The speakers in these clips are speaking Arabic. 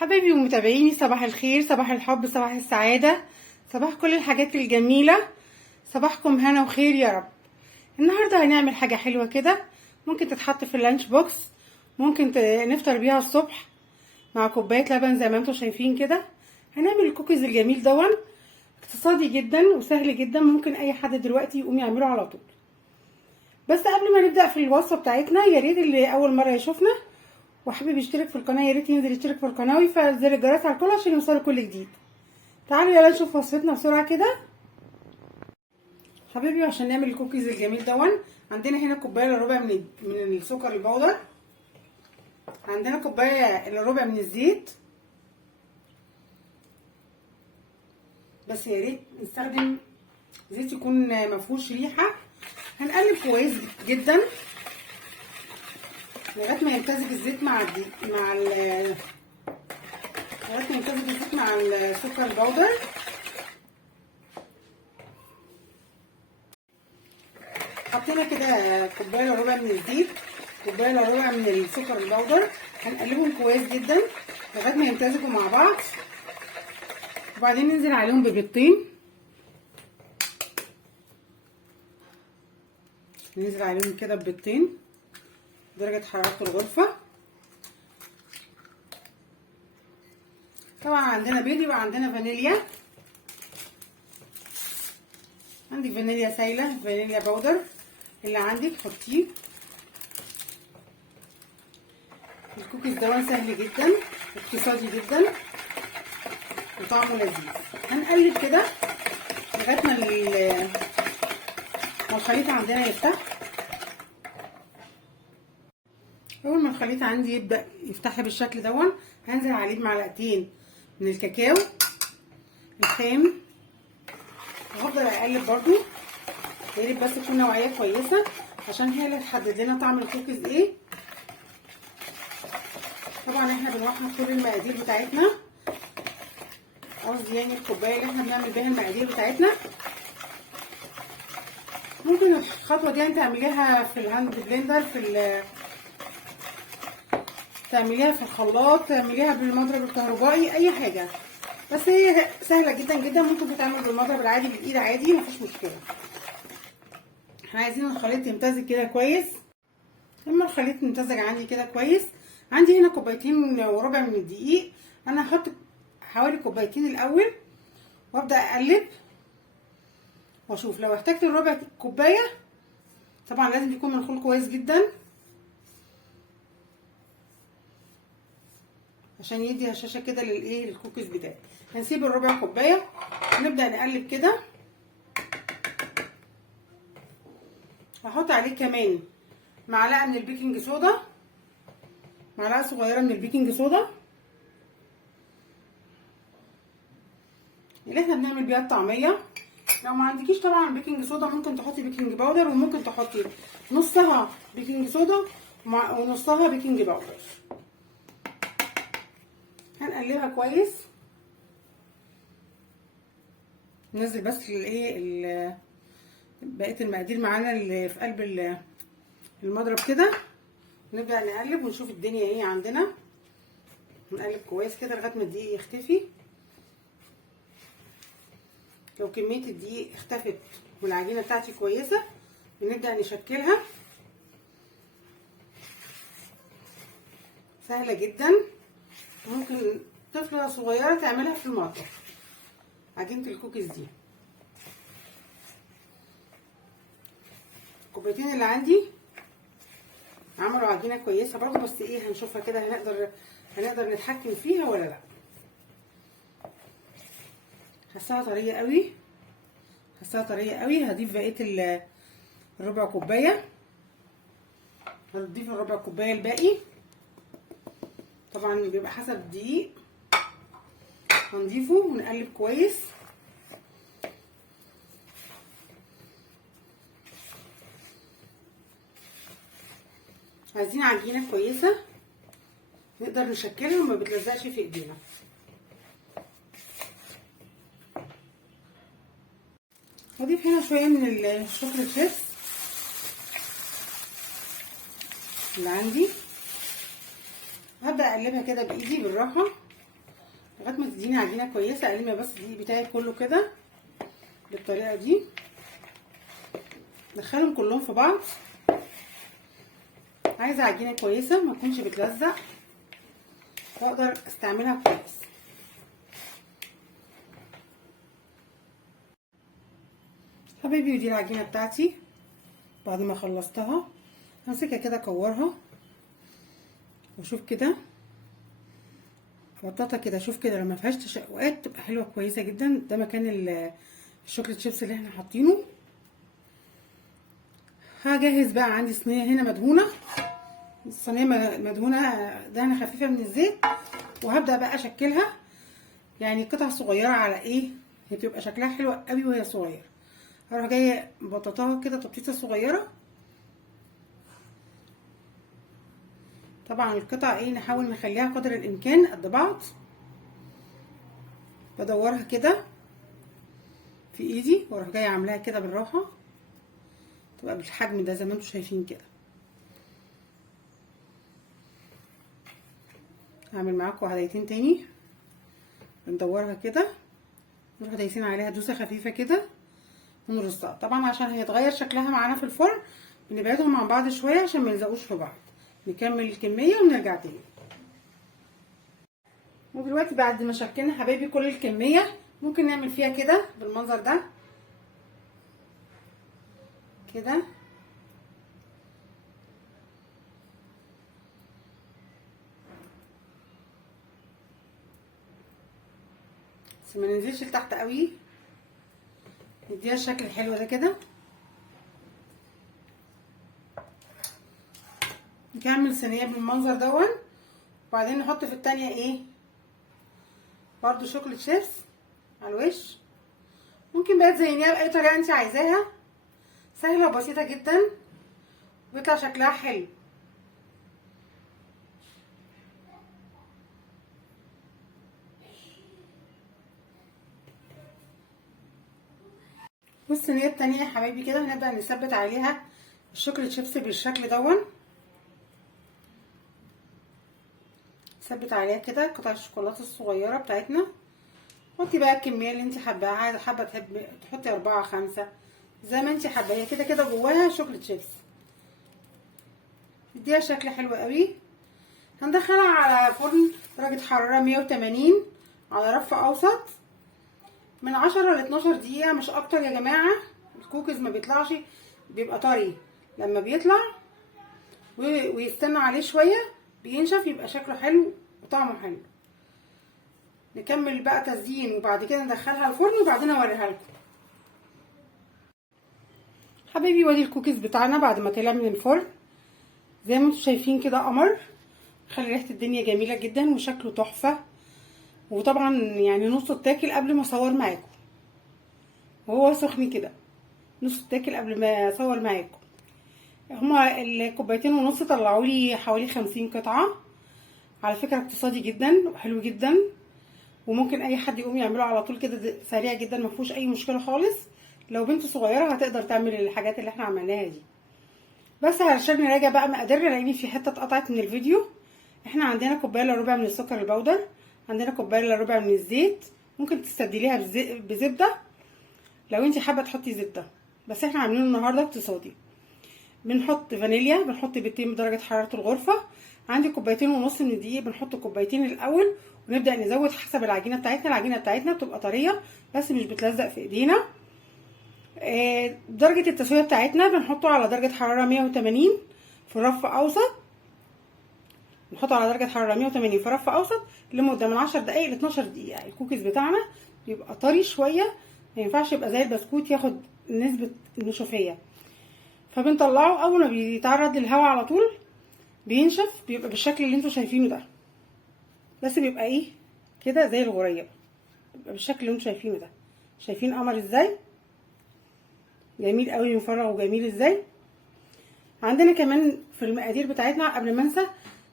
حبايبي ومتابعيني، صباح الخير، صباح الحب، صباح السعادة، صباح كل الحاجات الجميلة. صباحكم هنا وخير يا رب. النهاردة هنعمل حاجة حلوة كده، ممكن تتحط في اللانش بوكس، ممكن نفطر بيها الصبح مع كوباية لبن زي ما انتم شايفين كده. هنعمل الكوكيز الجميل دون، اقتصادي جدا وسهل جدا، ممكن اي حد دلوقتي يقوم يعمله على طول. بس قبل ما نبدأ في الوصفة بتاعتنا، يا ريت اللي اول مرة يشوفنا وحابب يشترك في القناه يا ريت ينزل يشترك في القناه ويفعل زر الجرس على الكل عشان يوصله كل جديد. تعالوا يلا نشوف وصفتنا بسرعه كده حبيبي. عشان نعمل الكوكيز الجميل دون، عندنا هنا كوبايه الا ربع من السكر البودر، عندنا كوبايه الا ربع من الزيت، بس يا ريت نستخدم زيت يكون مفهوش ريحه. هنقلب كويس جدا لغايه ما يمتزج الزيت لغايه ما يمتزج الزيت مع السكر البودر. حطينا كده كوبايه الا ربع من الزيت، كوبايه الا ربع من السكر البودر، هنقلبهم كويس جدا لغايه ما يمتزجوا مع بعض، وبعدين ننزل عليهم ببيضتين، ننزل عليهم كده ببيضتين درجه حراره الغرفه. طبعا عندنا بيض يبقى عندنا فانيليا، عندي فانيليا سايله، فانيليا باودر، اللي عندك حطيه. الكوكيز ده سهل جدا، اقتصادي جدا، وطعمه لذيذ. هنقلب كده لغايه ما الخليط عندنا يفتح. اول ما الخليط عندي يبدا يفتح بالشكل دون، هنزل عليه بمعلقتين من الكاكاو الخام، وهفضل اقلب برضو. يا ريت بس تكون نوعيه كويسه عشان هي اللي هتحدد لنا طعم الكوكيز ايه. طبعا احنا بنوحد كل المقادير بتاعتنا، قصدي يعني الكوبايه اللي احنا بنعمل بيها المقادير بتاعتنا. ممكن الخطوه دي تعمليها في الهاند بلندر، تعمليها في الخلاط، تعمليها بالمضرب الكهربائي، اي حاجه، بس هي سهله جدا جدا. ممكن تتعمل بالمضرب العادي بالايد عادي، مفيش مشكله. احنا عايزين الخليط يمتزج كده كويس. لما الخليط يمتزج عندي كده كويس، عندي هنا كوبايتين وربع من الدقيق. انا هحط حوالي كوبايتين الاول وابدا اقلب واشوف لو احتجت الربع كوبايه. طبعا لازم يكون منخول كويس جدا عشان يدي هشاشه كده للكوكيز بتاعي. هنسيب الربع كوبايه ونبدا نقلب كده. هحط عليه كمان معلقه من البيكنج صودا، معلقه صغيره من البيكنج صودا اللي احنا بنعمل بيها الطعميه. لو ما عندكيش طبعا بيكنج صودا ممكن تحطي بيكنج باودر، وممكن تحطي نصها بيكنج صودا ونصها بيكنج باودر. هنقلبها كويس، ننزل بس بقيه المقادير معانا اللي في قلب المضرب كده، نبدا نقلب ونشوف الدنيا ايه عندنا. نقلب كويس كده لغايه ما الدقيق يختفي. لو كميه الدقيق اختفت والعجينه بتاعتي كويسه، بنبدا نشكلها. سهله جدا، ممكن طفله صغيره تعملها في المطبخ. عجينه الكوكيز دي الكوبايتين اللي عندي عملوا عجينه كويسه برضو، بس ايه هنشوفها كده هنقدر نتحكم فيها ولا لا. حاساها طريه قوي، حاساها طريه قوي. هضيف بقيه الربع كوبايه، هنضيف الربع كوبايه الباقي. طبعا بيبقى حسب الدقيق، هنضيفه ونقلب كويس. عايزين عجينه كويسه نقدر نشكلها وما بتلزقش في ايدينا. هضيف هنا شويه من الشوكولاته شيبس اللي عندي، هبدا اقلبها كده بايدي بالراحه لغايه ما تديني عجينه كويسه. الم بس الدقيق بتاعي كله كده بالطريقه دي، ادخلهم كلهم في بعض. عايزه عجينه كويسه ما تكونش بتلزق واقدر استعملها كويس. حبايبي ودي العجينه بتاعتي. بعد ما خلصتها همسكها كده اكورها واشوف كده ابططها كده. شوف كده لما فيهاش تشققات تبقى حلوه كويسه جدا. ده مكان الشوكليت شيبس اللي احنا حاطينه. هجهز بقى عندي صينيه هنا مدهونه، الصينيه مدهونه دهنه خفيفه من الزيت، وهبدا بقى اشكلها يعني قطع صغيره على ايه، هي بتبقى شكلها حلو قوي وهي صغيره. هروح جايه مبططاها كده تبطيطه صغيره. طبعا القطع ايه نحاول نخليها قدر الامكان قد بعض. بدورها كده في ايدي واروح جايه عاملاها كده بالراحه، تبقى بالحجم ده زي ما انتم شايفين كده. هعمل معاكم عدايتين تاني، ندورها كده نروح دايسين عليها دوسه خفيفه كده ونرصها. طبعا عشان هيتغير شكلها معانا في الفرن بنبعدهم عن بعض شويه عشان ما يلزقوش في بعض. نكمل الكميه ونرجع تاني. ودلوقتي بعد ما شكلنا حبايبي كل الكميه ممكن نعمل فيها كده بالمنظر ده كده. بس ما ننزلش لتحت قوي، نديها الشكل الحلو ده كده. نكمل صينيه بالمنظر دون، وبعدين نحط في التانية ايه برضو شوكليت شيبس على الوش. ممكن بقى تزينيها باي طريقه انت عايزاها، سهله وبسيطه جدا وبيطلع شكلها حلو. والصينيه التانية يا حبايبي كده هنبدا نثبت عليها الشوكليت شيبس بالشكل دون. نثبت عليها كده قطع الشوكولاته الصغيره بتاعتنا. حطي بقى الكميه اللي انت حباها، حابه تحطي 4 5 زي ما انت حابه. هي كده كده جواها شوكليت شيبس، اديها شكل حلو قوي. هندخلها على فرن درجه حراره 180 على رف اوسط من 10 ل 12 دقيقه، مش اكتر يا جماعه. الكوكيز ما بيطلعش، بيبقى طري. لما بيطلع ويستنوا عليه شويه بينشف يبقى شكله حلو وطعمه حلو. نكمل بقى تزيين وبعد كده ندخلها الفرن وبعدين اوريها لكم. حبايبي وادي الكوكيز بتاعنا بعد ما طلع من الفرن زي ما انتم شايفين كده قمر. خلي ريحه الدنيا جميله جدا وشكله تحفه. وطبعا يعني نص اتاكل قبل ما اصور معاكم وهو سخن كده، نص اتاكل قبل ما اصور معاكم. هما الكوبايتين ونص طلعوا لي حوالي 50 قطعه. على فكره اقتصادي جدا وحلو جدا، وممكن اي حد يقوم يعمله على طول كده سريع جدا، ما فيهوش اي مشكله خالص. لو بنت صغيره هتقدر تعمل الحاجات اللي احنا عملناها دي. بس علشان نراجع بقى مقادير لان في حته اتقطعت من الفيديو. احنا عندنا كوبايه الا ربع من السكر البودر، عندنا كوبايه الا ربع من الزيت. ممكن تستبدليها بزبده لو انت حابه تحطي زبده، بس احنا عاملينه النهارده اقتصادي. بنحط فانيليا، بنحط بيضتين بدرجه حراره الغرفه. عندي كوبايتين ونص من الدقيق، بنحط كوبايتين الاول ونبدا نزود حسب العجينه بتاعتنا. العجينه بتاعتنا بتبقى طريه بس مش بتلزق في ايدينا. درجه التسويه بتاعتنا بنحطه على درجه حراره 180 في رف اوسط. نحطه على درجه حراره 180 في رف اوسط لمده من 10 دقائق ل 12 دقيقه. الكوكيز بتاعنا بيبقى طري شويه، ما ينفعش يبقى زي البسكوت ياخد نسبه النشوفيه. فبنطلعه اول ما بيتعرض للهواء على طول بينشف، بيبقى بالشكل اللي انتوا شايفينه ده. بس بيبقى ايه كده زي الغريب، بيبقى بالشكل اللي انتوا شايفينه ده. شايفين قمر ازاي جميل قوي مفرغ وجميل ازاي. عندنا كمان في المقادير بتاعتنا قبل ما انسى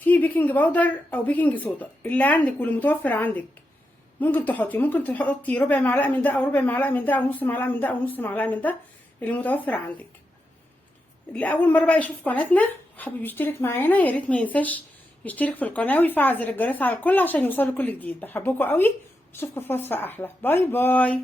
في بيكنج باودر او بيكنج صودا اللي عندك واللي متوفر عندك ممكن تحطي ربع معلقه من ده او ربع معلقه من ده او نص معلقه من ده او نص معلقه من ده اللي متوفر عندك. اللي اول مره بقى يشوف قناتنا وحابب يشترك معانا يا ريت ما ينساش يشترك في القناه ويفعل زر الجرس على الكل عشان يوصلوا كل جديد. بحبكم قوي واشوفكم في وصفه احلى. باي باي.